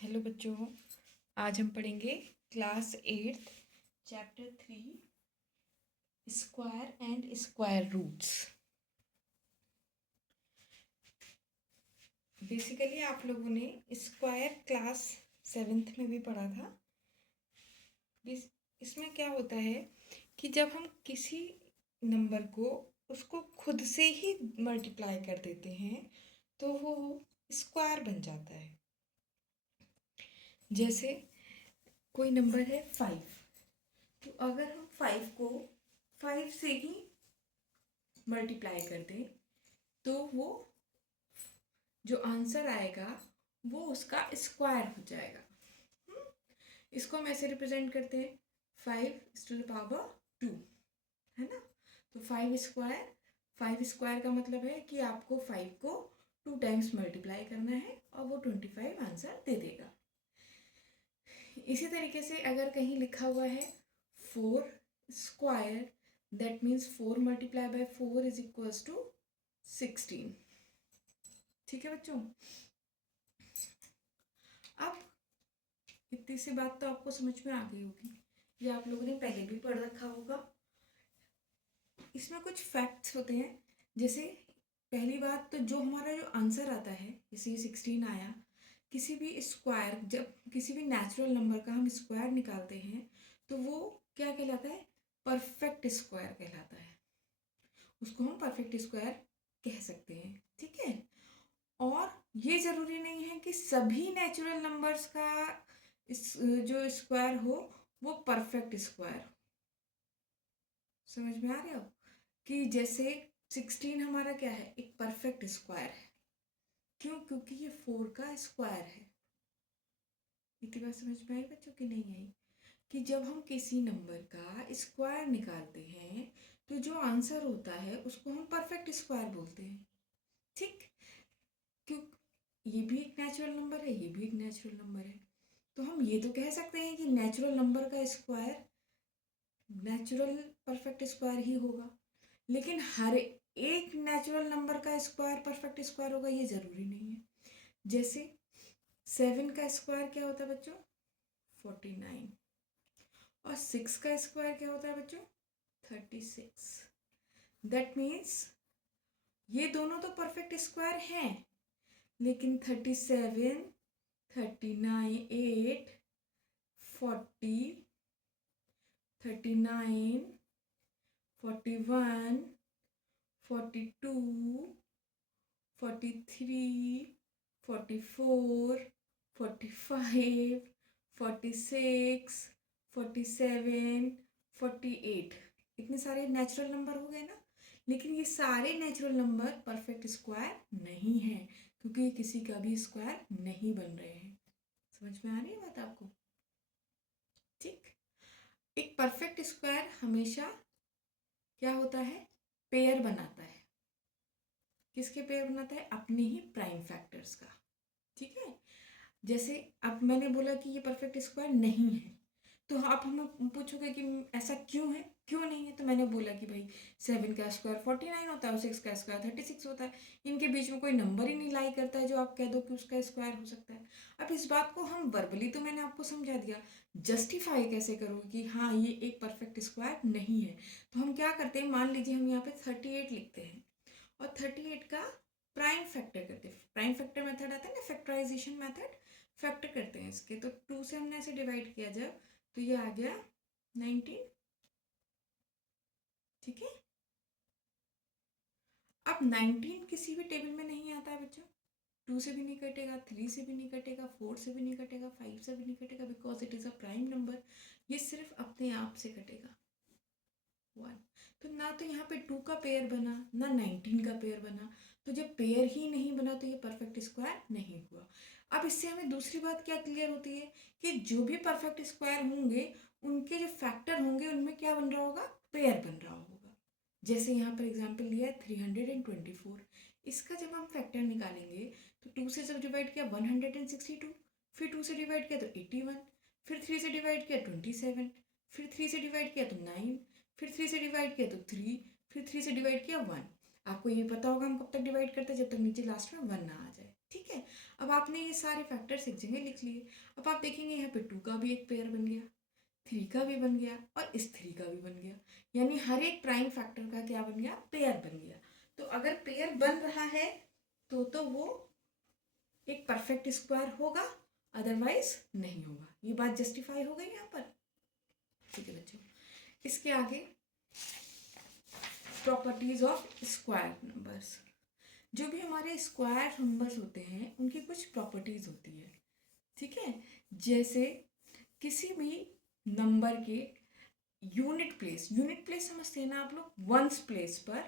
Hello बच्चों, आज हम पढ़ेंगे class 8 chapter 3 square and square roots. Basically आप लोगों ने स्क्वायर क्लास 7th में भी पढ़ा था। इसमें क्या होता है कि जब हम किसी नंबर को उसको खुद से ही मल्टीप्लाई कर देते हैं तो वो स्क्वायर बन जाता है। जैसे कोई नंबर है 5, तो अगर हम 5 को 5 से ही मल्टीप्लाई कर दें तो वो जो आंसर आएगा वो उसका स्क्वायर हो जाएगा। इसको हम ऐसे रिप्रेजेंट करते हैं 5 टू द पावर 2, है ना। तो 5 स्क्वायर का मतलब है कि आपको 5 को 2 टाइम्स मल्टीप्लाई करना है और वो 25 आंसर दे देगा। इसी तरीके से अगर कहीं लिखा हुआ है 4 square, that means 4 multiply by 4 is equals to 16। ठीक है बच्चों, अब इतनी सी बात तो आपको समझ में आ गई होगी, ये आप लोगों ने पहले भी पढ़ रखा होगा। इसमें कुछ फैक्ट्स होते हैं। जैसे पहली बात तो जो हमारा जो आंसर आता है, जैसे ये 16 आया, किसी भी स्क्वायर, जब किसी भी नेचुरल नंबर का हम स्क्वायर निकालते हैं तो वो क्या कहलाता है? परफेक्ट स्क्वायर कहलाता है। उसको हम परफेक्ट स्क्वायर कह सकते हैं, ठीक है। और ये ज़रूरी नहीं है कि सभी नेचुरल नंबर्स का जो स्क्वायर हो वो परफेक्ट स्क्वायर। समझ में आ रहा हो कि जैसे 16 हमारा क्या है? एक परफेक्ट स्क्वायर है। क्यों? क्योंकि ये 4 का स्क्वायर है। इतनी बात समझ में आई बच्चों की नहीं आई? कि जब हम किसी नंबर का स्क्वायर निकालते हैं तो जो आंसर होता है उसको हम परफेक्ट स्क्वायर बोलते हैं, ठीक। क्यों? ये भी एक नेचुरल नंबर है, ये भी एक नेचुरल नंबर है। तो हम ये तो कह सकते हैं कि नेचुरल नंबर का स्क्वायर नेचुरल परफेक्ट स्क्वायर ही होगा, लेकिन हर एक नेचुरल नंबर का स्क्वायर परफेक्ट स्क्वायर होगा ये ज़रूरी नहीं है। जैसे 7 का स्क्वायर क्या होता है बच्चों? 49। और 6 का स्क्वायर क्या होता है बच्चों? 36। दैट मीन्स ये दोनों तो परफेक्ट स्क्वायर हैं, लेकिन 37, 39, 8, 40, 39, 41, 42, 43, 44, 45, 46, 47, 48, इतने सारे नेचुरल नंबर हो गए ना। लेकिन ये सारे नेचुरल नंबर परफेक्ट स्क्वायर नहीं है, क्योंकि ये किसी का भी स्क्वायर नहीं बन रहे हैं। समझ में आ रही है बात आपको? ठीक। एक परफेक्ट स्क्वायर हमेशा क्या होता है? पेयर बनाता है। किसके पेयर बनाता है? अपने ही प्राइम फैक्टर्स का, ठीक है। जैसे अब मैंने बोला कि ये परफेक्ट स्क्वायर नहीं है, तो आप हमें पूछोगे कि ऐसा क्यों है, क्यों नहीं है। तो मैंने बोला कि भाई 7 का स्क्वायर 49 होता है और 6 का स्क्वायर 36 होता है। इनके बीच में कोई नंबर ही नहीं लाई करता है जो आप कह दो कि उसका स्क्वायर हो सकता है। अब इस बात को हम वर्बली तो मैंने आपको समझा दिया, जस्टिफाई कैसे करोगे कि हाँ ये एक परफेक्ट स्क्वायर नहीं है। तो हम क्या करते हैं, मान लीजिए हम यहाँ पे 38 लिखते हैं और 38 का प्राइम फैक्टर करते हैं। प्राइम फैक्टर मेथड आता है ना, फैक्टराइजेशन मेथड, फैक्टर करते हैं इसके। तो 2 से हमने ऐसे डिवाइड किया जब, तो ये आ गया 19, ठीक है। अब 19 किसी भी टेबल में नहीं आता है बच्चों। 2 से भी नहीं कटेगा, 3 से भी नहीं कटेगा, 4 से भी नहीं कटेगा, 5 से भी नहीं कटेगा, because it is a prime number. ये सिर्फ अपने आप से कटेगा 1। तो ना तो यहाँ पे 2 का पेयर बना, ना 19 का पेयर बना। तो जब पेयर ही नहीं बना तो ये परफेक्ट स्क्वायर नहीं हुआ। अब इससे हमें दूसरी बात क्या क्लियर होती है कि जो भी परफेक्ट स्क्वायर होंगे उनके जो फैक्टर होंगे उनमें क्या बन रहा होगा? पेयर बन रहा होगा। जैसे यहाँ पर एग्जाम्पल लिया है 324, इसका जब हम फैक्टर निकालेंगे तो 2 से जब डिवाइड किया 162, फिर 2 से डिवाइड किया तो 81, फिर 3 से डिवाइड किया 27, फिर 3 से डिवाइड किया तो 9, फिर 3 से डिवाइड किया तो 3, फिर 3 से डिवाइड किया 1। आपको ये पता होगा हम कब तक डिवाइड करते हैं? जब तक नीचे लास्ट में 1 ना आ जाए, ठीक है। अब अब आपने ये सारे फैक्टर्स एक जगह लिख लिए। अब आप देखेंगे यहाँ पे 2 का भी एक पेयर बन गया, 3 का भी बन गया और इस 3 का भी बन गया, यानी हर एक प्राइम फैक्टर का क्या बन गया, पेयर बन गया। तो अगर पेयर बन रहा है तो वो एक परफेक्ट स्क्वायर होगा, अदरवाइज नहीं होगा। ये बात जस्टिफाई हो गई यहाँ पर, ठीक है बच्चों। इसके आगे प्रॉपर्टीज ऑफ स्क्वायर नंबर्स। जो भी हमारे स्क्वायर नंबर्स होते हैं उनकी कुछ प्रॉपर्टीज होती है, ठीक है। जैसे किसी भी नंबर के यूनिट प्लेस समझते हैं ना आप लोग, वंस प्लेस पर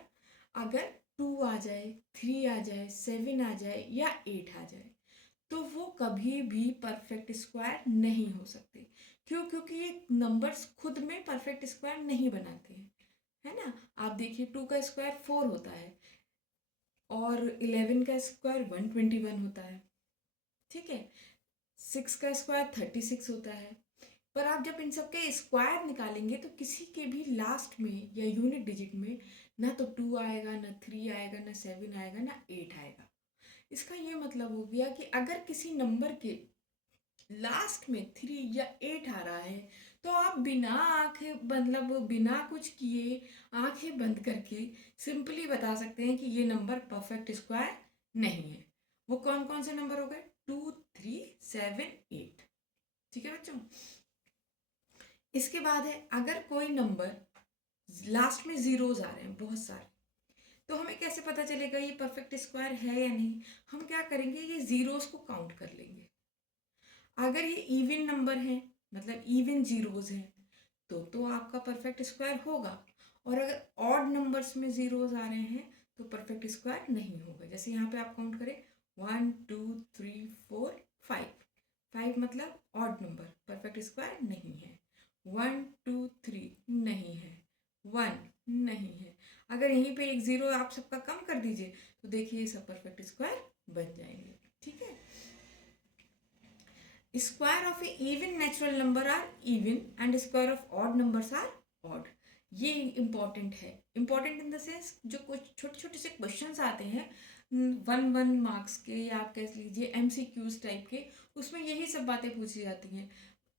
अगर 2 आ जाए, 3 आ जाए, 7 आ जाए या 8 आ जाए तो वो कभी भी परफेक्ट स्क्वायर नहीं हो सकते। क्यों? क्योंकि ये नंबर्स खुद में परफेक्ट स्क्वायर नहीं बनाते हैं, है ना। आप देखिए 2 का स्क्वायर 4 होता है और 11 का स्क्वायर 121 होता है, ठीक है। 6 का स्क्वायर 36 होता है। पर आप जब इन सब के स्क्वायर निकालेंगे तो किसी के भी लास्ट में या यूनिट डिजिट में ना तो 2 आएगा, ना 3 आएगा, ना 7 आएगा, ना 8 आएगा। इसका ये मतलब हो गया कि अगर किसी नंबर के लास्ट में 3 या 8 आ रहा है तो आप बिना आंखें मतलब बिना कुछ किए आंखें बंद करके सिंपली बता सकते हैं कि ये नंबर परफेक्ट स्क्वायर नहीं है। वो कौन कौन से नंबर हो गए? 2, 3, 7, 8, ठीक है बच्चों। इसके बाद है अगर कोई नंबर लास्ट में जीरोज आ रहे हैं बहुत सारे, तो हमें कैसे पता चलेगा ये परफेक्ट स्क्वायर है या नहीं? हम क्या करेंगे, ये जीरोज को काउंट कर लेंगे। अगर ये इवन नंबर है मतलब इवन जीरोज हैं तो आपका परफेक्ट स्क्वायर होगा। और अगर ऑड नंबर्स में जीरोज आ रहे हैं तो परफेक्ट स्क्वायर नहीं होगा। जैसे यहाँ पे आप काउंट करें 1, 2, 3, 4, 5, 5 मतलब ऑड नंबर, परफेक्ट स्क्वायर नहीं है। 1, 2, 3 नहीं है, 1 नहीं है। अगर यहीं पे एक जीरो आप सबका कम कर दीजिए तो देखिए ये सब परफेक्ट स्क्वायर बन जाएंगे, ठीक है। Square of a even natural number are even and square of odd numbers are odd. ये इंपॉर्टेंट है, इंपॉर्टेंट इन द सेंस जो कुछ छोटे छोटे से क्वेश्चंस आते हैं 1 मार्क्स के या आप कह लीजिए MCQs टाइप के, उसमें यही सब बातें पूछी जाती हैं।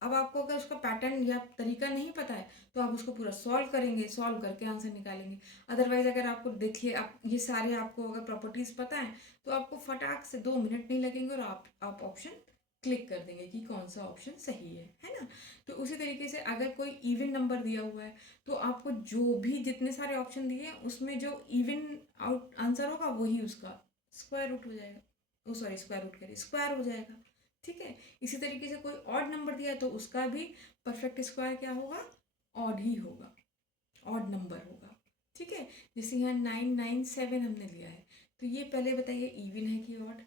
अब आपको अगर उसका पैटर्न या तरीका नहीं पता है तो आप उसको पूरा सॉल्व करेंगे, सॉल्व करके आंसर निकालेंगे। अदरवाइज अगर आपको देखिए आप ये सारे आपको अगर प्रॉपर्टीज पता है तो आपको फटाक से 2 मिनट नहीं लगेंगे और आप ऑप्शन क्लिक कर देंगे कि कौन सा ऑप्शन सही है ना। तो उसी तरीके से अगर कोई इवन नंबर दिया हुआ है तो आपको जो भी जितने सारे ऑप्शन दिए हैं उसमें जो इवन आउट आंसर होगा वही उसका स्क्वायर रूट हो जाएगा, ओ सॉरी स्क्वायर रूट करिए स्क्वायर हो जाएगा, ठीक है। इसी तरीके से कोई ऑड नंबर दिया है तो उसका भी परफेक्ट स्क्वायर क्या होगा, ऑड ही होगा, ऑड नंबर होगा, ठीक है। जैसे यहाँ 997 हमने लिया है तो ये पहले बताइए इवन है कि ऑड?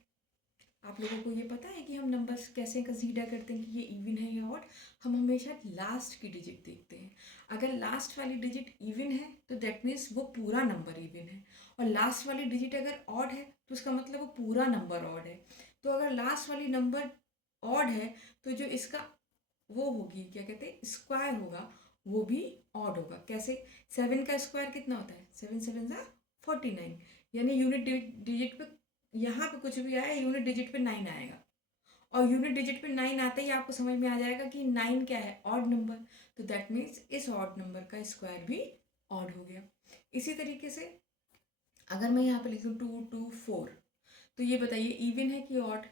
आप लोगों को ये पता है कि हम नंबर्स कैसे कंसीडर करते हैं कि ये इवन है या ऑड? हम हमेशा लास्ट की डिजिट देखते हैं। अगर लास्ट वाली डिजिट इवन है तो दैट मीन्स वो पूरा नंबर इवन है, और लास्ट वाली डिजिट अगर ऑड है तो उसका मतलब वो पूरा नंबर ऑड है। तो अगर लास्ट वाली नंबर ऑड है तो जो इसका वो होगी क्या कहते हैं स्क्वायर होगा वो भी ऑड होगा। कैसे? 7 का स्क्वायर कितना होता है? 7 7 सा 49, यानी यूनिट डिजिट पे यहाँ पे कुछ भी आए यूनिट डिजिट पे 9 आएगा, और यूनिट डिजिट पे 9 आते ही आपको समझ में आ जाएगा कि 9 क्या है, ऑड नंबर। तो दैट मीन्स इस ऑड नंबर का स्क्वायर भी ऑड हो गया। इसी तरीके से अगर मैं यहाँ पे लिखूँ 2, 2, 4 तो ये बताइए इवन है कि ऑड?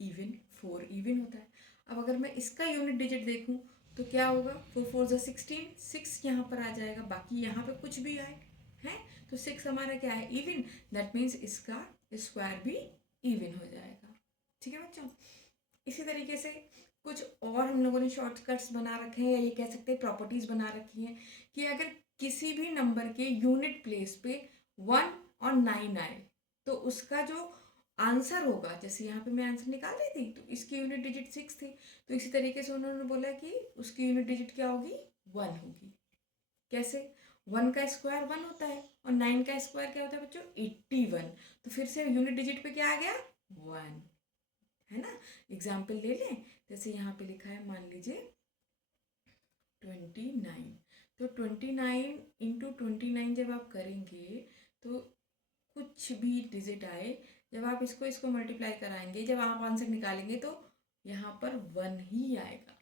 इवन, 4 इवन होता है। अब अगर मैं इसका यूनिट डिजिट देखूँ तो क्या होगा, 4 4 जा 16, 6 यहाँ पर आ जाएगा, बाकी यहाँ पे कुछ भी आए है तो 6 हमारा क्या है, इवन। दैट मीन्स इसका स्क्वायर भी इवन हो जाएगा, ठीक है बच्चों। इसी तरीके से कुछ और हम लोगों ने शॉर्टकट्स बना रखे हैं या ये कह सकते हैं प्रॉपर्टीज बना रखी हैं कि अगर किसी भी नंबर के यूनिट प्लेस पे 1 और 9 आए तो उसका जो आंसर होगा, जैसे यहाँ पे मैं आंसर निकाल रही थी तो इसकी यूनिट डिजिट 6 थी, तो इसी तरीके से उन्होंने बोला कि उसकी यूनिट डिजिट क्या होगी, 1 होगी। कैसे? 1 का स्क्वायर 1 होता है और 9 का स्क्वायर क्या होता है बच्चों, 81। तो फिर से यूनिट डिजिट पे क्या आ गया, 1, है ना। एग्जाम्पल ले लें, जैसे यहाँ पे लिखा है मान लीजिए 29, तो 29 इंटू 29 जब आप करेंगे तो कुछ भी डिजिट आए जब आप इसको इसको मल्टीप्लाई कराएंगे, जब आप आंसर निकालेंगे तो यहाँ पर 1 ही आएगा।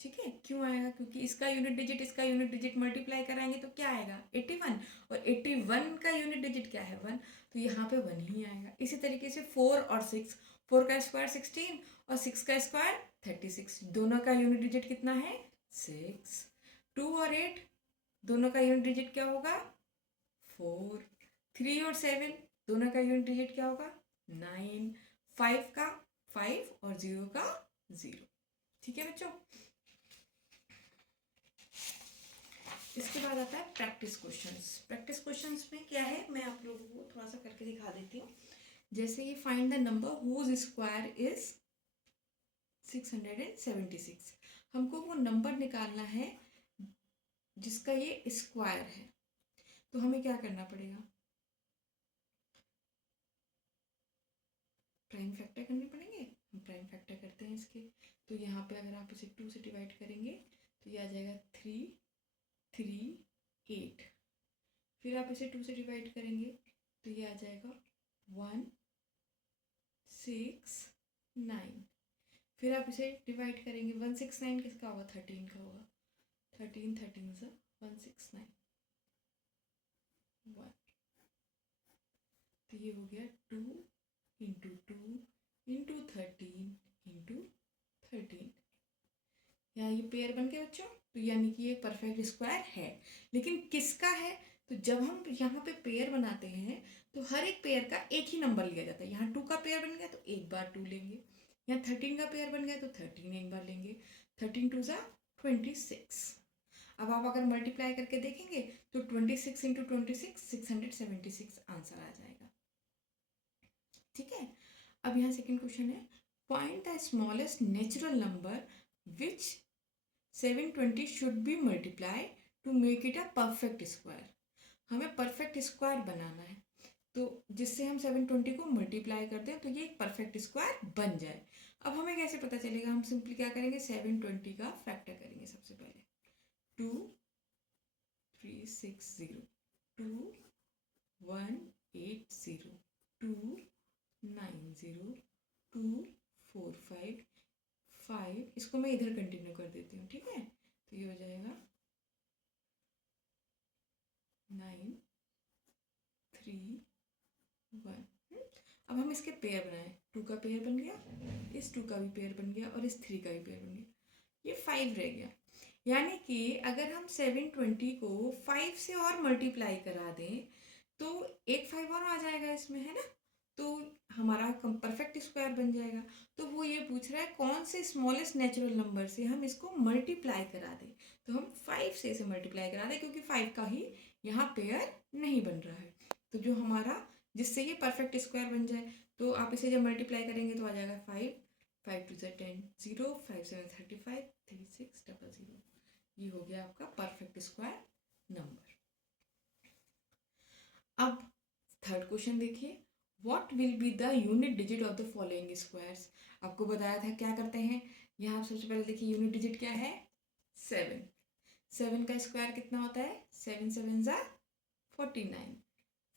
ठीक है, क्यों आएगा? क्योंकि इसका यूनिट डिजिट मल्टीप्लाई कराएंगे तो क्या आएगा? 81, और 81 का यूनिट डिजिट क्या है? 1, तो यहाँ पे 1 ही आएगा। इसी तरीके से 4 और 6, 4 का स्क्वायर 16 और 6 का स्क्वायर 36, दोनों का यूनिट डिजिट कितना है? 6। 2 और 8, दोनों का यूनिट डिजिट क्या होगा? 4। 3 और 7, दोनों का यूनिट डिजिट क्या होगा? 9। 5 का 5 और 0 का 0। ठीक है बच्चों, इसके बाद आता है प्रैक्टिस क्वेश्चंस। प्रैक्टिस क्वेश्चंस में क्या है, मैं आप लोगों को थोड़ा सा करके दिखा देती हूँ। जैसे ये find the number whose square is 676, हमको वो नंबर निकालना है जिसका ये स्क्वायर है। तो हमें क्या करना पड़ेगा? प्राइम फैक्टर करने पड़ेंगे। हम प्राइम फैक्टर करते हैं इसके। तो यहाँ पे अगर आप इसे 2 से डिवाइड करेंगे तो ये आ जाएगा 3, 3, 8। फिर आप इसे 2 से डिवाइड करेंगे तो ये आ जाएगा 1, 6, 9। फिर आप इसे डिवाइड करेंगे, 1, 6, 9 किसका होगा? 13 का होगा। 13, 13 सा 1, 6, 9, 1। तो ये हो गया 2 इंटू 2 इंटू 13 इंटू 13। यहाँ ये पेयर बन गया बच्चों। तो यानी कि ये परफेक्ट स्क्वायर है। लेकिन किसका है? तो जब हम यहाँ पे पेयर बनाते हैं तो हर एक पेयर का एक ही नंबर लिया जाता है। यहाँ 2 का पेयर बन गया तो एक बार 2 लेंगे। यहाँ 13 का पेयर बन गया तो 13 एक बार लेंगे। 13 2 ज़ा 26। अब आप अगर मल्टीप्लाई करके देखेंगे तो 26 इंटू 26 676 आंसर आ जाएगा। ठीक है, अब यहाँ सेकेंड क्वेश्चन है, find the smallest natural number which 720 should be multiply two make it a perfect square. हमें परफेक्ट स्क्वायर बनाना है, तो जिससे हम 720 को मल्टीप्लाई करते हैं तो ये एक परफेक्ट स्क्वायर बन जाए। अब हमें कैसे पता चलेगा? हम सिंपली क्या करेंगे? 720 का फैक्टर करेंगे सबसे पहले। 2 3 6 0, 2 1 8 0, 2 9 0, 2 4 5 5। इसको मैं इधर कंटिन्यू कर देती हूँ। ठीक है, तो ये हो जाएगा 9 3 1। अब हम इसके पेयर बनाएं। 2 का पेयर बन गया, इस 2 का भी पेयर बन गया और इस 3 का भी पेयर बन गया। ये 5 रह गया। यानी कि अगर हम 720 को 5 से और मल्टीप्लाई करा दें तो एक 5 और आ जाएगा इसमें, है ना? तो हमारा परफेक्ट स्क्वायर बन जाएगा। तो वो ये पूछ रहा है कौन से स्मॉलेस्ट नेचुरल नंबर से हम इसको मल्टीप्लाई करा दें। तो हम 5 से इसे मल्टीप्लाई करा दें क्योंकि 5 का ही यहाँ पेयर नहीं बन रहा है। तो जो हमारा जिससे ये परफेक्ट स्क्वायर बन जाए, तो आप इसे जब मल्टीप्लाई करेंगे तो आ जाएगा 5, 5 2 ज़ा 10, 0, 5 7 35, 3 6 0 0। ये हो गया आपका परफेक्ट स्क्वायर नंबर। अब थर्ड क्वेश्चन देखिए, what will be the unit digit of the following squares. आपको बताया था क्या करते हैं। यहाँ सबसे पहले देखिए यूनिट डिजिट क्या है? 7। 7 का स्क्वायर कितना होता है? 7 7 ज़ा 49।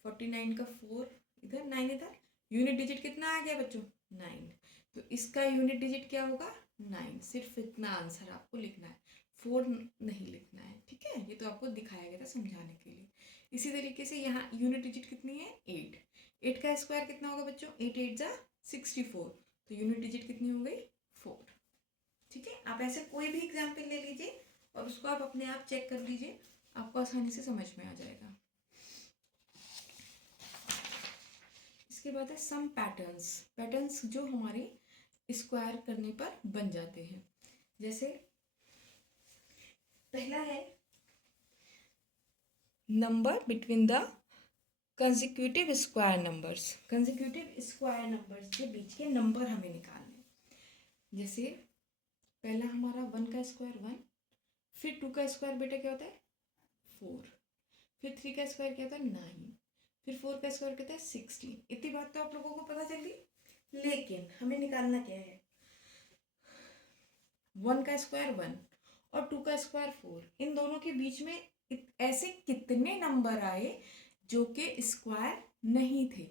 49 का 4 इधर, 9 इधर। यूनिट डिजिट कितना आ गया बच्चों? 9। तो इसका यूनिट डिजिट क्या होगा? 9। सिर्फ इतना आंसर आपको लिखना है, 4 नहीं लिखना है। ठीक है, ये तो आपको दिखाया गया था समझाने के लिए। इसी तरीके से यहाँ यूनिट डिजिट कितनी है? 8। 8 का स्क्वायर कितना होगा बच्चों? 8 8 ज़ा 64। तो यूनिट डिजिट कितनी हो गई? 4। ठीक है, आप ऐसे कोई भी एग्जाम्पल ले लीजिए और उसको आप अपने आप चेक कर लीजिए, आपको आसानी से समझ में आ जाएगा। इसके बाद है सम पैटर्न्स। पैटर्न्स जो हमारे स्क्वायर करने पर बन जाते हैं। जैसे पहला है number between the consecutive square numbers. Consecutive square numbers के बीच के नंबर हमें निकालने हैं। जैसे पहला हमारा 1 का स्क्वायर 1, फिर 2 का स्क्वायर बेटा क्या होता है? 4, फिर 3 का स्क्वायर क्या होता है? 9, फिर 4 का स्क्वायर क्या होता है? 16। इतनी बात तो आप लोगों को पता चल गई। लेकिन हमें निकालना क्या है? 1 का स्क्वायर 1 और 2 का स्क्वायर 4, इन दोनों के बीच में ऐसे कितने नंबर आए जो कि स्क्वायर नहीं थे।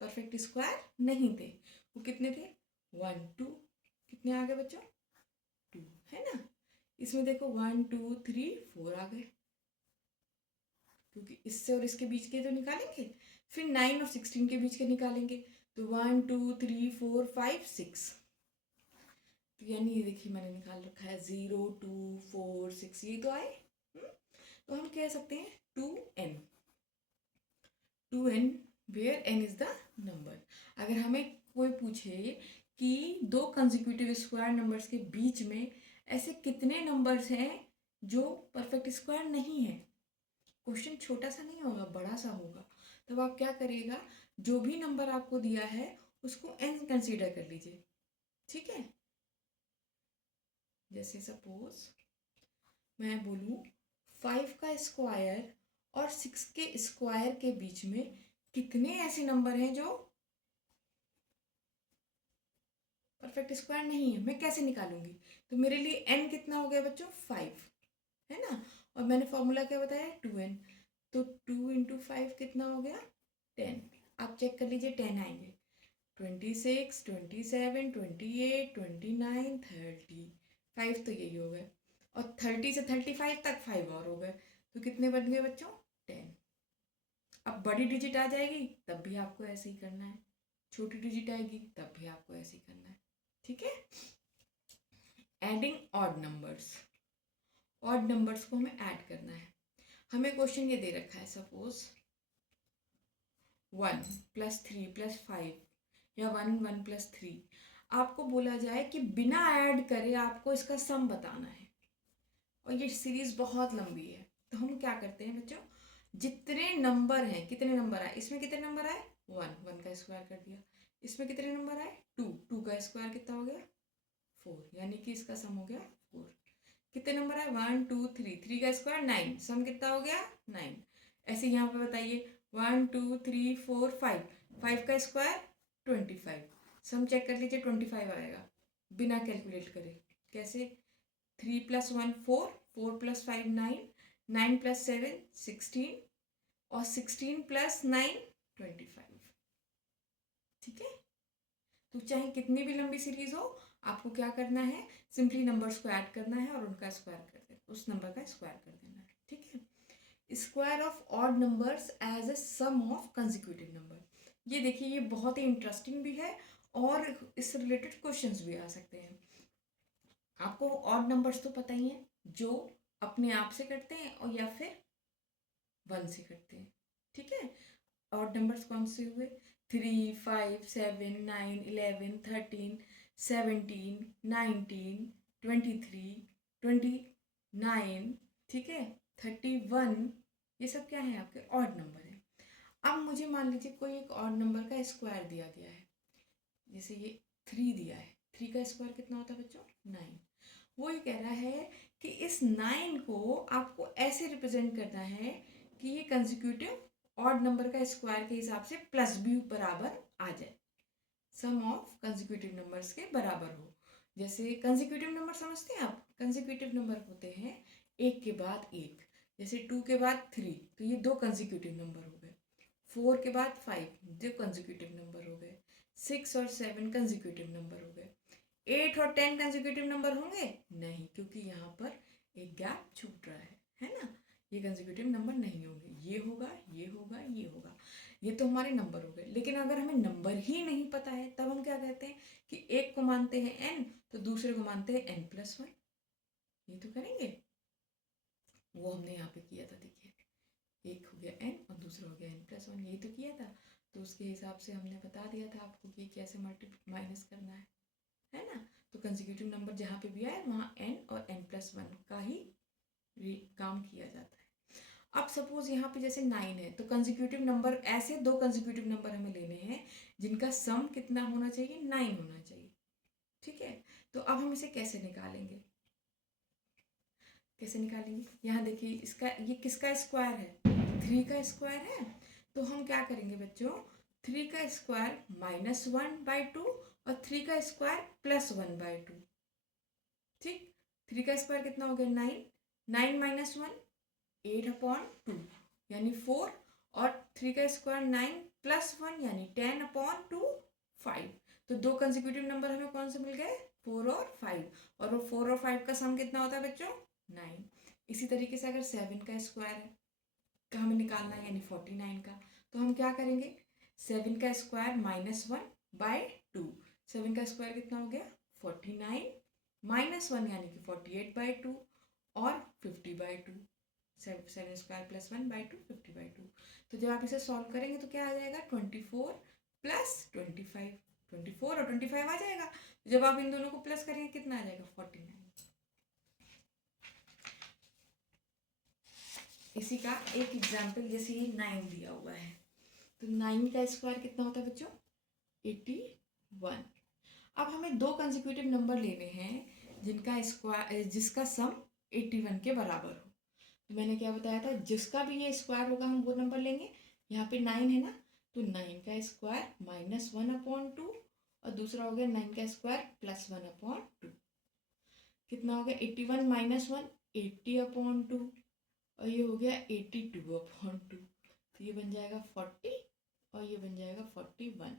परफेक्ट स्क्वायर नहीं थे। वो कितने थे? 1 2, कितने आ गए बच्चों? 2, है ना। इसमें देखो 1 2 3 4 आ गए, क्योंकि इससे और इसके बीच के तो निकालेंगे, फिर 9 और 16 के बीच के निकालेंगे, तो 1 2 3 4 5 6। तो यानी ये देखिए मैंने निकाल रखा है 0 2 4 6, ये तो आए। तो हम कह सकते हैं 2n, 2n where n is the number. अगर हमें कोई पूछे कि दो कंसेक्यूटिव स्क्वायर नंबर्स के बीच में ऐसे कितने नंबर्स हैं जो परफेक्ट स्क्वायर नहीं है, क्वेश्चन छोटा सा नहीं होगा, बड़ा सा होगा, तब आप क्या करिएगा, जो भी नंबर आपको दिया है उसको n कंसीडर कर लीजिए। ठीक है, जैसे सपोज मैं बोलूँ 5 का स्क्वायर और 6 के स्क्वायर के बीच में कितने ऐसे नंबर हैं जो परफेक्ट स्क्वायर नहीं है, मैं कैसे निकालूंगी? तो मेरे लिए n कितना हो गया बच्चों? 5, है ना। और मैंने फॉर्मूला क्या बताया? 2n। तो 2 इंटू 5 कितना हो गया? 10। आप चेक कर लीजिए 10 आएंगे, 26 27 28 29 30, 5 तो यही हो गए, और 30 से 35 तक 5 और हो गए, तो कितने बन गए बच्चों? 10। अब बड़ी डिजिट आ जाएगी तब भी आपको ऐसे ही करना है, छोटी डिजिट आएगी तब भी आपको ऐसे ही करना है। ठीक है। Adding odd numbers, odd numbers को हमें ऐड करना है। हमें क्वेश्चन ये दे रखा है, सपोज 1 + 3 + 5 या 1 1 + 3, आपको बोला जाए कि बिना ऐड करे आपको इसका सम बताना है, और ये सीरीज बहुत लंबी है। तो हम क्या करते हैं बच्चों, जितने नंबर हैं, कितने नंबर आए इसमें, कितने नंबर आए? 1 1 का स्क्वायर कर दिया। इसमें कितने नंबर आए? 2 2 का स्क्वायर कितना हो गया? 4, यानी कि इसका सम हो गया 4। कितने नंबर आए? 1 2 3 3 का स्क्वायर 9, सम कितना हो गया? 9। ऐसे यहाँ पे बताइए 1 2 3 4 5, 5 का स्क्वायर 25, सम चेक कर लीजिए 25 आएगा बिना कैलकुलेट करे। कैसे? 3 + 1 4, 4 + 5 9, 9 + 7 16, और 16 + 9 25। ठीक है। तो चाहे कितनी भी लंबी सीरीज हो, आपको क्या करना है, सिंपली नंबर्स को ऐड करना है और उनका स्क्वायर कर देना, उस नंबर का स्क्वायर कर देना है। ठीक है। Square of odd numbers as a sum of consecutive number, ये देखिए ये बहुत ही इंटरेस्टिंग भी है और इससे रिलेटेड क्वेश्चंस भी आ सकते हैं। आपको ऑड नंबर्स तो पता ही है, जो अपने आप से करते हैं और या फिर 1 से करते हैं। ठीक है। ऑड नंबर्स कौन से हुए? 3 5 7 9 11 13 17 19 23 29, ठीक है, 31, ये सब क्या है? आपके ऑड नंबर है। अब मुझे मान लीजिए कोई एक ऑड नंबर का स्क्वायर दिया गया है, जैसे ये 3 दिया है, 3 का स्क्वायर कितना होता है बच्चों? 9। वो ये कह रहा है कि इस 9 को आपको ऐसे रिप्रेजेंट करना है कि ये कंसेक्यूटिव ऑड नंबर का स्क्वायर के हिसाब से प्लस भी बराबर आ जाए, सम ऑफ कंसेक्यूटिव नंबर्स के बराबर हो। जैसे कंसेक्यूटिव नंबर समझते हैं आप? कंसेक्यूटिव नंबर होते हैं एक के बाद एक, जैसे 2 के बाद 3, तो ये 2 कंसेक्यूटिव नंबर हो गए। 4 के बाद 5, 2 कंसेक्यूटिव नंबर हो गए। 6 और 7 कंसेक्यूटिव नंबर हो गए। 8 और 10 कंसेक्यूटिव नंबर होंगे? नहीं, क्योंकि यहाँ पर एक गैप छूट रहा है ना, ये कंसेक्यूटिव नंबर नहीं होंगे, ये होगा ये होगा ये होगा, ये तो हमारे नंबर हो गए। लेकिन अगर हमें नंबर ही नहीं पता है तब हम क्या कहते हैं कि एक को मानते हैं n तो दूसरे को मानते हैं n+1, ये तो करेंगे। वो हमने यहाँ पे किया था, देखिए एक हो गया n और दूसरा हो गया n+1, यही तो किया था। तो उसके हिसाब से हमने बता दिया था आपको कि कैसे माइनस करना है ना। तो कंसेक्यूटिव नंबर जहाँ पे भी आए वहाँ n और n+1 का ही काम किया जाता है। अब सपोज यहाँ पे जैसे 9 है, तो कंसेक्यूटिव नंबर, ऐसे 2 कंसेक्यूटिव नंबर हमें लेने हैं जिनका सम कितना होना चाहिए? 9 होना चाहिए। ठीक है। तो अब हम इसे कैसे निकालेंगे? कैसे निकालेंगे? यहाँ देखिए इसका, ये किसका स्क्वायर है? 3 का स्क्वायर है। तो हम क्या करेंगे बच्चों, 3 का स्क्वायर -1/2 और 3 का स्क्वायर +1/2। ठीक। 3 का स्क्वायर कितना हो गया? 9, 9 - 1 8/2, यानी 4, और 3 का स्क्वायर 9 +1 यानी 10/2 5। तो दो कंसेक्यूटिव नंबर हमें कौन से मिल गए, 4 और 5, और वो 4 और 5 का सम कितना होता है बच्चों, 9। इसी तरीके से अगर 7 का स्क्वायर है का हमें निकालना है यानी 49 का, तो हम क्या करेंगे, 7 का स्क्वायर -1/2, 7 का स्क्वायर कितना हो गया 49, -1 यानी कि 48/2 और 50/2, 7 स्क्वायर +1/2 50/2। तो जब आप इसे सॉल्व करेंगे तो क्या आ जाएगा 24 + 25, 24 और 25 आ जाएगा। जब आप इन दोनों को प्लस करेंगे कितना आ जाएगा 49। इसी का एक एग्जाम्पल जैसे ये 9 दिया हुआ है, तो 9 का स्क्वायर कितना होता है बच्चों 81। अब हमें दो कंसेक्यूटिव नंबर लेने हैं जिनका स्क्वायर जिसका सम 81 के बराबर हो। तो मैंने क्या बताया था, जिसका भी ये स्क्वायर होगा हम वो नंबर लेंगे। यहाँ पे 9 है ना, तो 9 का स्क्वायर -1/2 और दूसरा हो गया 9 का स्क्वायर +1/2। कितना हो गया 81 - 1 80/2 और ये हो गया 82/2। तो ये बन जाएगा 40 और ये बन जाएगा 41।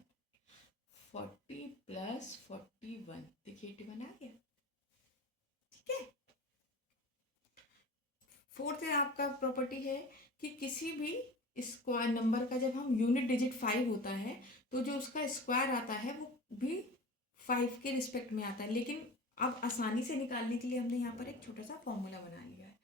40 + 41, देखिए 81 आ गया। ठीक है। फोर्थ है आपका प्रॉपर्टी है कि किसी भी स्क्वायर नंबर का जब हम यूनिट डिजिट 5 होता है तो जो उसका स्क्वायर आता है वो भी 5 के रिस्पेक्ट में आता है। लेकिन अब आसानी से निकालने के लिए हमने यहाँ पर एक छोटा सा फॉर्मूला बना लिया है।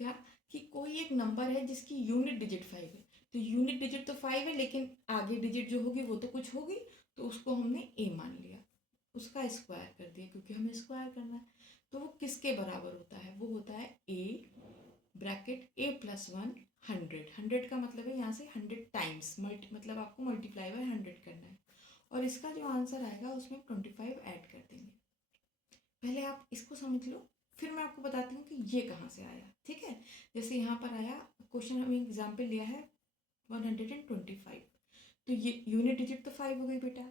क्या कि कोई एक नंबर है जिसकी यूनिट डिजिट 5 है, तो यूनिट डिजिट तो 5 है लेकिन आगे डिजिट जो होगी वो तो कुछ होगी, तो उसको हमने ए मान लिया, उसका स्क्वायर कर दिया क्योंकि हमें स्क्वायर करना है। तो वो किसके बराबर होता है, वो होता है ए ब्रैकेट ए + 1 100। 100 का मतलब है यहाँ से 100 टाइम्स मतलब आपको मल्टीप्लाई बाय 100 करना है, और इसका जो आंसर आएगा उसमें 25 ऐड कर देंगे। पहले आप इसको समझ लो, फिर मैं आपको बताती हूँ कि ये कहाँ से आया। ठीक है, जैसे यहाँ पर आया क्वेश्चन, हमें एग्जाम्पल लिया है 125, तो ये यूनिट डिजिट तो 5 हो गई बेटा,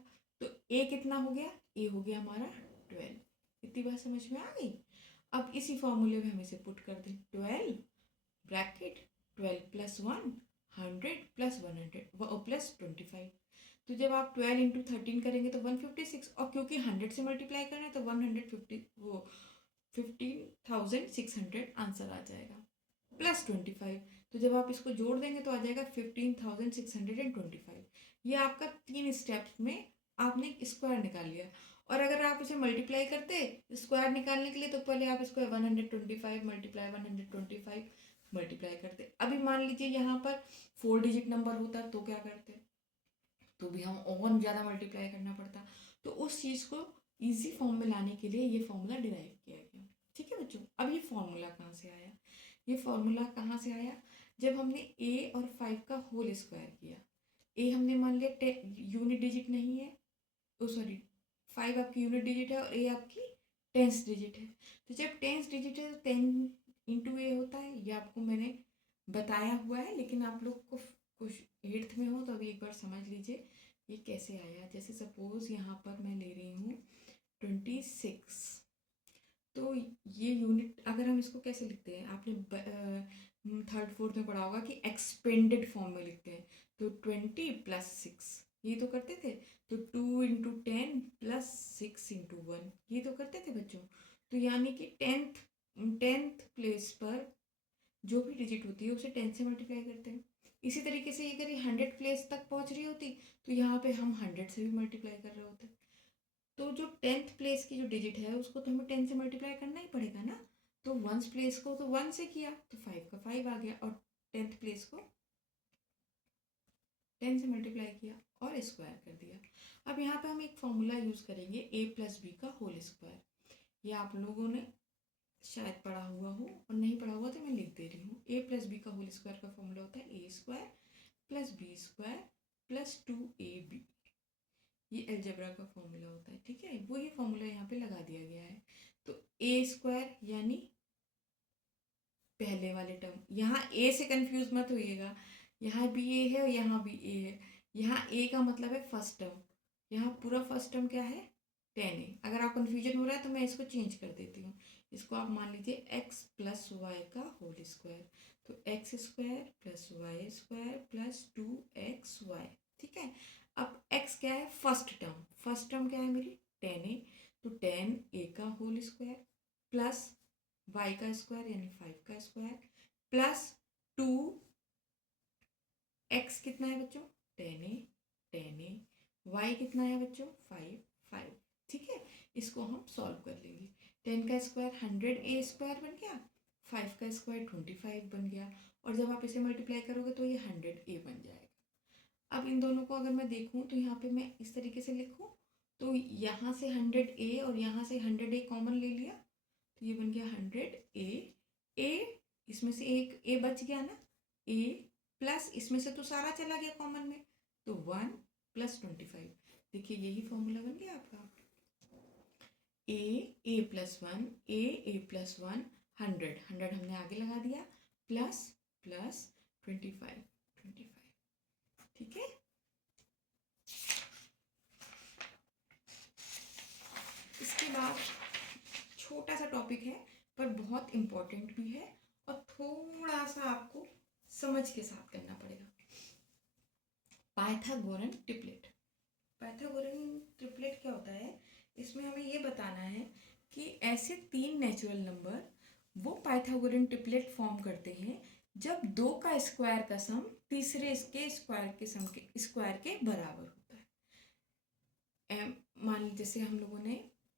तो ए कितना हो गया, ए हो गया हमारा 12। इतनी बात समझ में आ गई। अब इसी फॉर्मूले में हम इसे पुट कर दें, 12 ब्रैकेट 12 + 1 100 + 100 प्लस 25। तो जब आप 12 × 13 करेंगे तो 156, और क्योंकि 100 से मल्टीप्लाई करना है तो 150 वो 15,600 आंसर आ जाएगा +25। तो जब आप इसको जोड़ देंगे तो आ जाएगा 15,625। ये आपका 3 स्टेप्स में आपने स्क्वायर निकाल लिया। और अगर आप इसे मल्टीप्लाई करते स्क्वायर निकालने के लिए तो पहले आप इसको 125 मल्टीप्लाई 125 मल्टीप्लाई करते। अभी मान लीजिए यहाँ पर 4 डिजिट नंबर होता तो क्या करते, तो भी हम और ज़्यादा मल्टीप्लाई करना पड़ता। तो उस चीज़ को इजी फॉर्म में लाने के लिए ये फॉर्मूला डिराइव किया गया। ठीक है बच्चों, अब ये फॉर्मूला कहाँ से आया, ये फॉर्मूला कहाँ से आया, जब हमने ए और 5 का होल स्क्वायर किया। ए हमने मान लिया यूनिट डिजिट नहीं है, ओ सॉरी 5 आपकी यूनिट डिजिट है और ए आपकी टेंस डिजिट है। तो जब टेंस डिजिट है तो 10 × ए होता है, ये आपको मैंने बताया हुआ है, लेकिन आप लोग को कुछ 8th में हो तो अभी एक बार समझ लीजिए ये कैसे आया। जैसे सपोज यहाँ पर मैं ले रही हूँ 26, तो ये यूनिट अगर हम इसको कैसे लिखते हैं, आपने 3rd 4th में पढ़ा होगा कि एक्सपेंडेड फॉर्म में लिखते हैं। तो 20 + 6 ये तो करते थे, तो 2 × 10 + 6 × 1 ये तो करते थे बच्चों। तो यानी कि 10th प्लेस पर जो भी डिजिट होती है उसे 10 से मल्टीप्लाई करते हैं। इसी तरीके से अगर ये 100 प्लेस तक पहुंच रही होती तो यहाँ पे हम 100 से भी मल्टीप्लाई कर रहे होते। तो जो 10th प्लेस की जो डिजिट है उसको तो हमें 10 से मल्टीप्लाई करना ही पड़ेगा ना। तो 1st प्लेस को तो 1 से किया तो 5 का 5 आ गया, और 10th प्लेस को 10 से मल्टीप्लाई किया और स्क्वायर कर दिया। अब यहाँ पे हम एक फॉर्मूला यूज़ करेंगे a + b का होल स्क्वायर। ये आप लोगों ने शायद पढ़ा हुआ हो, और नहीं पढ़ा हुआ तो मैं लिख दे रही हूँ। a + b का होल स्क्वायर का फॉर्मूला होता है a² + b² + 2ab। ये अलजेब्रा का फॉर्मूला होता है। ठीक है, वो ये फॉर्मूला यहाँ पे लगा दिया गया है। तो a² यानी पहले वाले टर्म, यहाँ a से कंफ्यूज मत होइएगा, यहाँ भी a है और यहाँ भी a है। यहाँ a का मतलब है फर्स्ट टर्म, यहाँ पूरा फर्स्ट टर्म क्या है 10 है। अगर आप कन्फ्यूजन हो रहा है तो मैं इसको चेंज कर देती हूँ, इसको आप मान लीजिए x + y का होल स्क्वायर। तो x² + y² + 2xy ठीक है। अब x क्या है, फर्स्ट टर्म क्या है मेरी 10a, तो 10a का होल स्क्वायर प्लस y का स्क्वायर यानी 5 का स्क्वायर प्लस 2x कितना है बच्चों 10a, y कितना है बच्चों 5। ठीक है, इसको हम सॉल्व कर लेंगे। 10 का स्क्वायर 100a स्क्वायर बन गया, 5 का स्क्वायर 25 बन गया, और जब आप इसे मल्टीप्लाई करोगे तो ये 100a बन जाएगा। अब इन दोनों को अगर मैं देखूं तो यहाँ पे मैं इस तरीके से लिखूं, तो यहाँ से 100a और यहाँ से 100a कॉमन ले लिया, तो ये बन गया 100a। इसमें से एक a बच गया ना, a प्लस इसमें से तो सारा चला गया कॉमन में, तो 1 प्लस 25। देखिए यही फॉर्मूला बन गया आपका, a प्लस 1, a प्लस 1, 100 हमने आगे लगा दिया, प्लस प्लस 25। ठीक है, इसके बाद छोटा सा टॉपिक है पर बहुत इम्पोर्टेंट भी है और थोड़ा सा आपको समझ के साथ करना पड़ेगा। Pythagorean triplet. पाइथागोरन ट्रिपलेट क्या होता है, इसमें हमें ये बताना है कि ऐसे 3 नेचुरल नंबर वो पाइथागोरन ट्रिपलेट फॉर्म करते हैं जब 2 का स्क्वायर का सम तीसरे इसके स्क्वायर के सम के स्क्वायर के बराबर होता है। मान लीजिए जैसे हम लोगों ने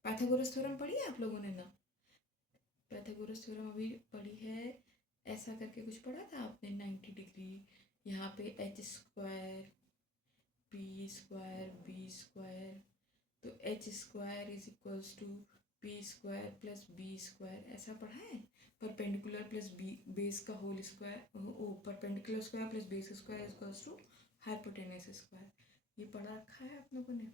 पाइथागोरस थ्योरम पढ़ी है आप लोगों ने ना, पाइथागोरस थ्योरम अभी पढ़ी है, ऐसा करके कुछ पढ़ा था आपने 90 डिग्री, यहाँ पे h square p square b square, तो h square is equals to p square plus b square, ऐसा पढ़ा है। परपेंडिकुलर प्लस बेस का होल स्क्वायर, ओ perpendicular square plus base square is equals to hypotenuse square, ये पढ़ा रखा है आप लोगों ने।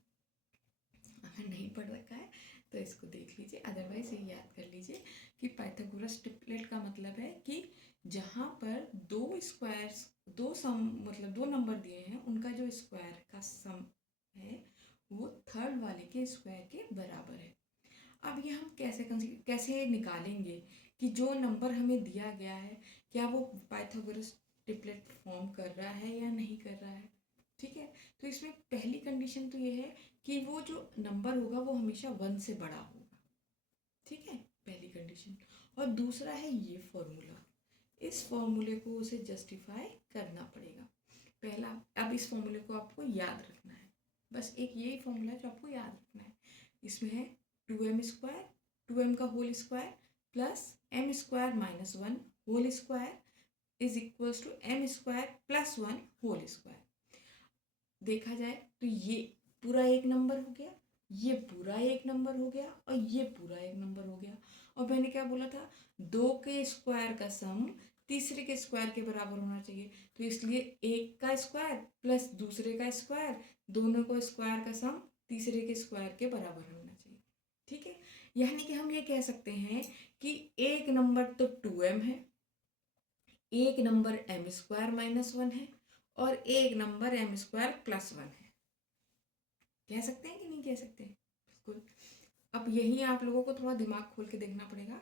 अगर नहीं पढ़ रखा है तो इसको देख लीजिए, अदरवाइज ये याद कर लीजिए कि पाइथागोरस ट्रिपलेट का मतलब है कि जहाँ पर दो स्क्वायर्स, दो सम मतलब दो नंबर दिए हैं, उनका जो स्क्वायर का सम है वो थर्ड वाले के स्क्वायर के बराबर है। अब ये हम कैसे निकालेंगे कि जो नंबर हमें दिया गया है क्या वो पाइथागोरस ट्रिपलेट फॉर्म कर रहा है या नहीं कर रहा है। ठीक है, तो इसमें पहली कंडीशन तो ये है कि वो जो नंबर होगा वो हमेशा 1 से बड़ा होगा। ठीक है, पहली कंडीशन। और दूसरा है ये फॉर्मूला, इस फॉर्मूले को उसे जस्टिफाई करना पड़ेगा। पहला, अब इस फॉर्मूले को आपको याद रखना है, बस एक यही फॉर्मूला जो आपको याद रखना है। इसमें है 2m स्क्वायर, 2m का whole square plus m square minus 1 whole square is equals to m square plus 1 whole square. देखा जाए तो ये पूरा एक नंबर हो गया, ये पूरा एक नंबर हो गया और ये पूरा एक नंबर हो गया। और मैंने क्या बोला था, 2 के स्क्वायर का सम तीसरे के स्क्वायर के बराबर होना चाहिए, तो इसलिए एक का स्क्वायर प्लस दूसरे का स्क्वायर, दोनों को स्क्वायर का सम तीसरे के स्क्वायर के बराबर होना चाहिए। ठीक है, यानी कि हम ये कह सकते हैं कि एक नंबर तो 2m है, एक नंबर m स्क्वायर माइनस 1 है और एक नंबर m स्क्वायर प्लस 1 है। कह सकते हैं कि नहीं कह सकते, बिल्कुल। अब यही आप लोगों को थोड़ा दिमाग खोल के देखना पड़ेगा,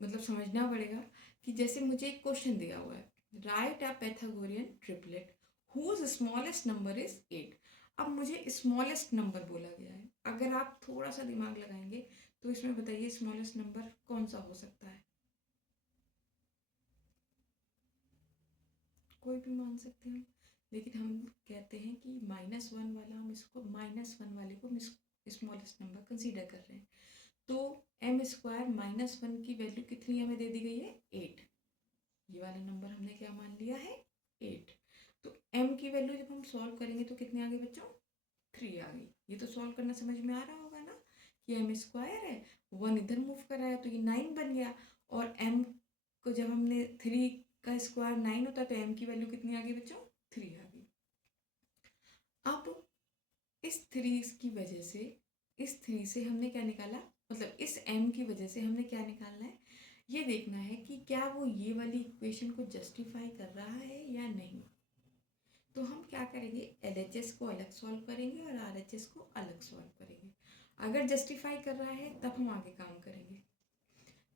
मतलब समझना पड़ेगा कि जैसे मुझे एक क्वेश्चन दिया हुआ है, write a Pythagorean triplet whose smallest number is 8। अब मुझे स्मॉलेस्ट नंबर बोला गया है, अगर आप थोड़ा सा दिमाग लगाएंगे तो इसमें बताइए स्मॉलेस्ट नंबर कौन सा हो सकता है। कोई भी मान सकते हैं, लेकिन हम कहते हैं कि -1 वाला, हम इसको -1 वाले को स्मॉलेस्ट नंबर कंसीडर कर रहे हैं। तो m स्क्वायर -1 की वैल्यू कितनी हमें दे दी गई है 8, ये वाला नंबर हमने क्या मान लिया है 8। तो m की वैल्यू जब हम सॉल्व करेंगे तो कितने आ गए बच्चों 3 आ गई। ये तो सॉल्व करना समझ में आ रहा होगा ना कि m स्क्वायर है, 1 इधर मूव कर रहा है तो ये 9 बन गया, और m को जब हमने 3 का स्क्वायर 9 होता है तो m की वैल्यू कितनी आ गई बच्चों 3 आ गई। अब इस 3 की वजह से, इस 3 से हमने क्या निकाला, मतलब इस m की वजह से हमने क्या निकालना है, ये देखना है कि क्या वो ये वाली इक्वेशन को जस्टिफाई कर रहा है या नहीं। तो हम क्या करेंगे, LHS को अलग सॉल्व करेंगे और RHS को अलग सॉल्व करेंगे। अगर जस्टिफाई कर रहा है तब हम आगे काम करेंगे।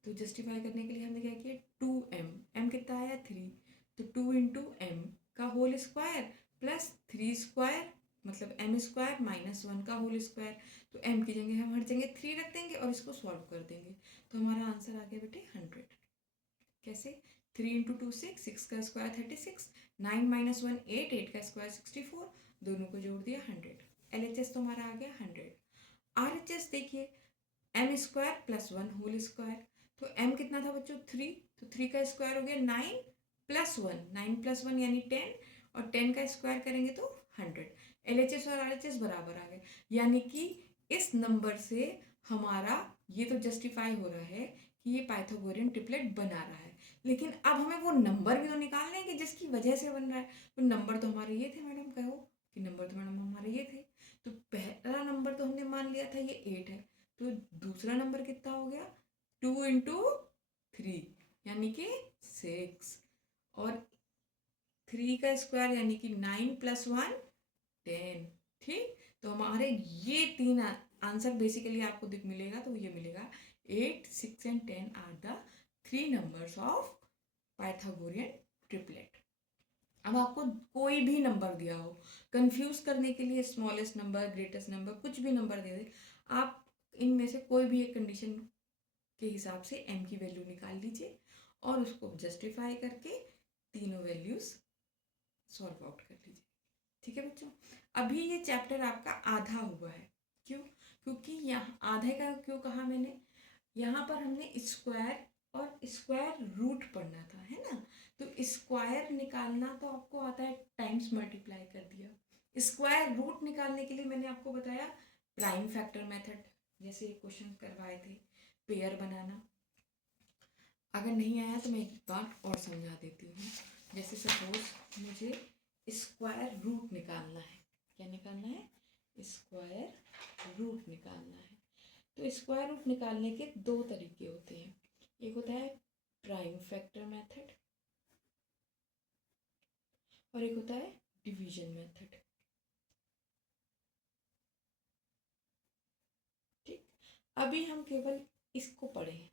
तो जस्टिफाई करने के लिए हमने क्या किया, 2m, m कितना आया 3, तो 2 इंटू m का होल स्क्वायर प्लस 3 स्क्वायर मतलब m स्क्वायर माइनस 1 का होल स्क्वायर। तो m की जगह हम हर जगह 3 रख देंगे और इसको सॉल्व कर देंगे, तो हमारा आंसर आ गया बेटे 100। कैसे? 3 इंटू 2 6, 6 का स्क्वायर 36, 9 माइनस 1 8, 8 का स्क्वायर 64, दोनों को जोड़ दिया 100। LHS तो हमारा आ गया 100। RHS देखिए, m square plus 1 whole square, तो m कितना था बच्चों 3, तो 3 का स्क्वायर हो गया 9 प्लस 1, 9 प्लस 1 यानी 10, और 10 का स्क्वायर करेंगे तो 100। LHS और RHS बराबर आ गए, यानी कि इस नंबर से हमारा ये तो जस्टिफाई हो रहा है कि ये पाइथागोरियन ट्रिपलेट बना रहा है। लेकिन अब हमें वो नंबर भी तो निकालने हैं कि जिसकी वजह से बन रहा है। तो नंबर तो हमारे ये थे मैडम, कहो कि नंबर तो मैडम हमारे ये थे। तो पहला नंबर तो हमने मान लिया था ये 8 है, तो दूसरा नंबर कितना हो गया 2 इंटू 3 यानी कि 6, और 3 का स्क्वायर यानी कि 9 प्लस 1 10। ठीक, तो हमारे ये तीन आंसर बेसिकली आपको दिख मिलेगा, तो ये मिलेगा 8, 6 and 10 are the 3 numbers of Pythagorean triplet. अब आपको कोई भी नंबर दिया हो, कंफ्यूज करने के लिए स्मॉलेस्ट नंबर, ग्रेटेस्ट नंबर, कुछ भी नंबर दे दे, आप इनमें से कोई भी एक कंडीशन के हिसाब से m की वैल्यू निकाल लीजिए और उसको जस्टिफाई करके तीनों वैल्यूज सॉल्व आउट कर लीजिए। ठीक है बच्चों, अभी ये चैप्टर आपका आधा हुआ है। क्यों? क्योंकि यहाँ आधे का क्यों कहा मैंने, यहाँ पर हमने स्क्वायर और स्क्वायर रूट पढ़ना था, है ना। तो स्क्वायर निकालना तो आपको आता है, टाइम्स मल्टीप्लाई कर दिया। स्क्वायर रूट निकालने के लिए मैंने आपको बताया प्राइम फैक्टर मेथड, जैसे क्वेश्चन करवाए थे, पेयर बनाना। अगर नहीं आया तो मैं एक बार और समझा देती हूँ। जैसे सपोज मुझे स्क्वायर रूट निकालना है, क्या निकालना है, स्क्वायर रूट निकालना है। तो स्क्वायर रूट निकालने के दो तरीके होते हैं, एक होता है प्राइम फैक्टर मेथड और एक होता है डिवीजन मेथड। ठीक, अभी हम केवल इसको पढ़े हैं,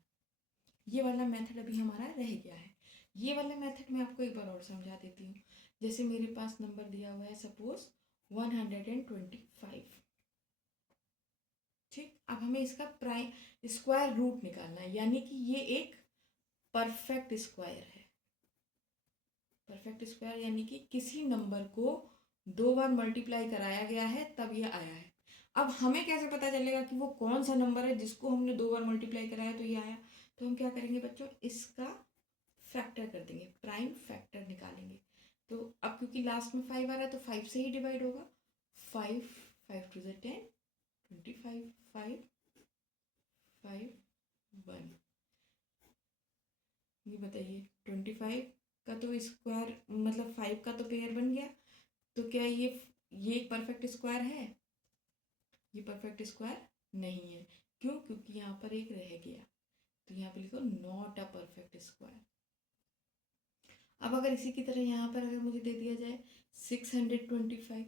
ये वाला मेथड अभी हमारा रह गया है। ये वाला मेथड मैं आपको एक बार और समझा देती हूँ। जैसे मेरे पास नंबर दिया हुआ है सपोज 125। ठीक, अब हमें इसका प्राइम स्क्वायर रूट निकालना है, यानी कि ये एक परफेक्ट स्क्वायर है। परफेक्ट स्क्वायर यानी कि किसी नंबर को 2 बार मल्टीप्लाई कराया गया है तब ये आया है। अब हमें कैसे पता चलेगा कि वो कौन सा नंबर है जिसको हमने 2 बार मल्टीप्लाई कराया तो ये आया। तो हम क्या करेंगे बच्चों, इसका फैक्टर कर देंगे, प्राइम फैक्टर निकालेंगे। तो अब क्योंकि लास्ट में 5 आ रहा है तो 5 से ही डिवाइड होगा। 5 5 टू 10 25, 5 5 1। ये बताइए 25 का तो स्क्वायर मतलब 5 का तो पेयर बन गया, तो क्या ये एक परफेक्ट स्क्वायर है? ये परफेक्ट स्क्वायर नहीं है। क्यों? क्योंकि यहाँ पर एक रह गया, तो यहाँ पे लिखो नॉट अ परफेक्ट स्क्वायर। अब अगर इसी की तरह यहाँ पर अगर मुझे दे दिया जाए 625,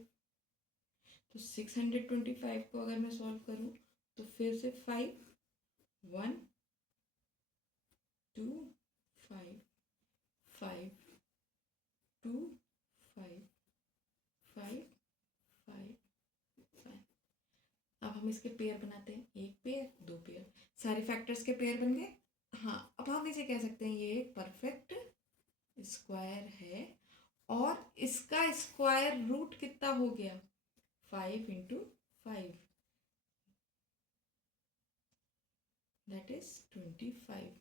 तो 625 को अगर मैं सॉल्व करूँ तो फिर से 5 1 2 5 5 2 5 5 5 5। अब हम इसके पेयर बनाते हैं, एक पेयर, दो पेयर, सारे फैक्टर्स के पेयर बन गए। हाँ, अब हम इसे कह सकते हैं ये एक परफेक्ट स्क्वायर है, और इसका स्क्वायर रूट कितना हो गया 5 इंटू 5, दैट इज 25,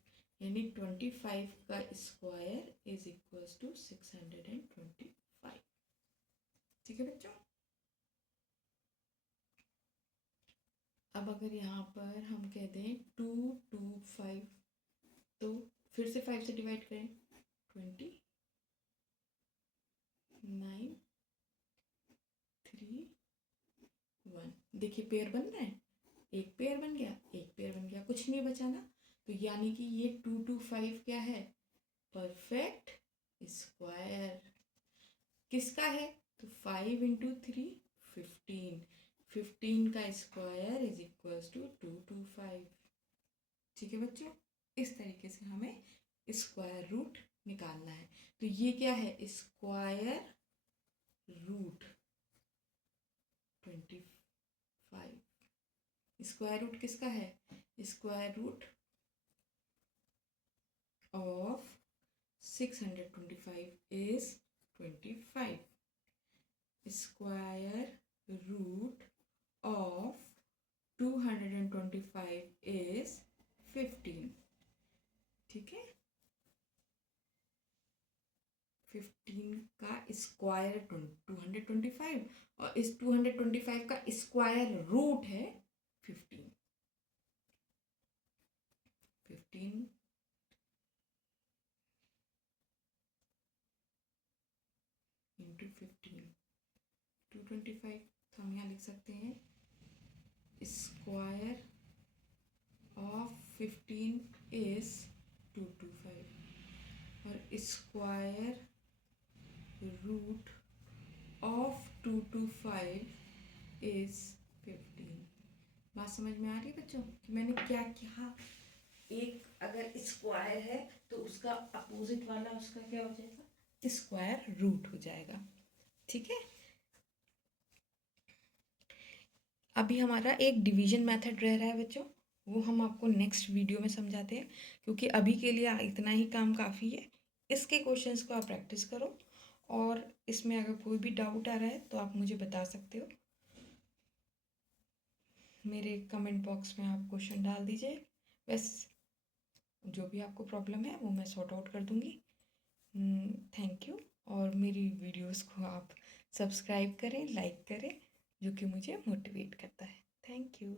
यानी 25 का स्क्वायर इज इक्वल्स टू 625। ठीक है बच्चों, अब अगर यहाँ पर हम कह दें 225, तो फिर से 5 से डिवाइड करें 29 3 1। देखिए पेयर बन रहा है, एक पेयर बन गया, एक पेयर बन गया, कुछ नहीं बचा ना। तो यानी कि ये 225 क्या है, परफेक्ट स्क्वायर। किसका है? तो 5 इंटू 3 15, 15 का स्क्वायर इज इक्वल्स टू 225। ठीक है बच्चों, इस तरीके से हमें स्क्वायर रूट निकालना है। तो ये क्या है, स्क्वायर रूट 25। स्क्वायर रूट किसका है? Square root of 625 is 25. Square root of 225 is 15. ठीक है, 15 का स्क्वायर 225 और इस 225 का स्क्वायर रूट है 15. 15 इंटू 15 225, तो हम यहाँ लिख सकते हैं स्क्वायर ऑफ 15 इज 225 और स्क्वायर रूट ऑफ 225 इज 15. बात समझ में आ रही है बच्चों कि मैंने क्या किया? एक अगर स्क्वायर है तो उसका अपोजिट वाला उसका क्या हो जाएगा? स्क्वायर रूट हो जाएगा. ठीक है, अभी हमारा एक डिवीजन मेथड रह रहा है बच्चों, वो हम आपको नेक्स्ट वीडियो में समझाते हैं, क्योंकि अभी के लिए इतना ही काम काफ़ी है. इसके क्वेश्चंस को आप प्रैक्टिस करो और इसमें अगर कोई भी डाउट आ रहा है तो आप मुझे बता सकते हो. मेरे कमेंट बॉक्स में आप क्वेश्चन डाल दीजिए. बस जो भी आपको प्रॉब्लम है वो मैं सॉर्ट आउट कर दूँगी. Thank you. और मेरी वीडियोस को आप सब्सक्राइब करें, लाइक करें, जो कि मुझे मोटिवेट करता है. Thank you.